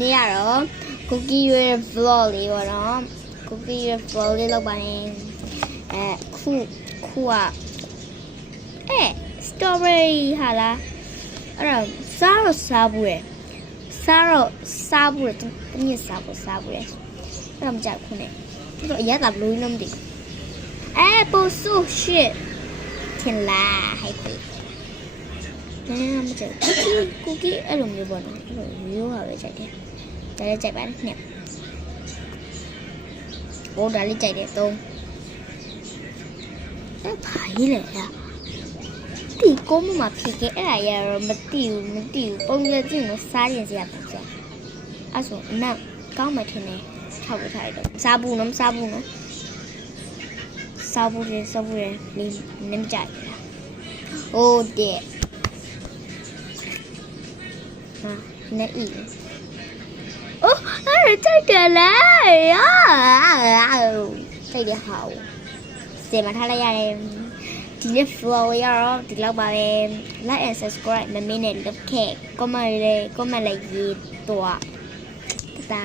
နေ့ကတော့ cookie ရဲ့ vlog လေးပေါ့နော် cookie ရဲ့ vlog လေးလောက်ပါနေခုကstrawberry ဟာလားအဲ့တော့စားဘူးရယ်တမီးစားဘူးရယ်အဲ့တော့မကြောက်ခုနဲ့အဲ့တော့အရသာဘလို့လုံးမသိပို့ဆိုရှစ်ထင်လားဟဲ့ပြီမကြောက် cookie အဲ့လိုမျိုးပေါ့နော်အဲ့လိုမျိုးဟာပဲကြိုက်တယ်ဒါလည်းကြိုက်ပါနဲ့နှစ်ဒါလေးကြိုက်တယ်သုံးဘာကြီးလဲဒီကိုမမဖြစ်ခဲ့အဲ့ဒါရတော့မသိဘူးပုံရကြည့်လို့စားရင်စရာပေါ့ကြာအဲ့ဆိုအနောက်ကောင်းမှထင်တယ်ထောက်ပြထားလိုက်တော့စားဘူးနော်စားဘူးလေနင်းကြိုက်လားဟုတ်တယ်ဟာနေဤအိုးအဲ့ကြိုက်တယ်လေကြိုက်တယ်ဟောစေမထားလိုက်ရတယ်ဒီနေ့ flow ရတော့ဒီလောက်ပါပဲ like and subscribe မမေးနဲ့လုပ်ခဲ့ comment လေးရေးတော့တာ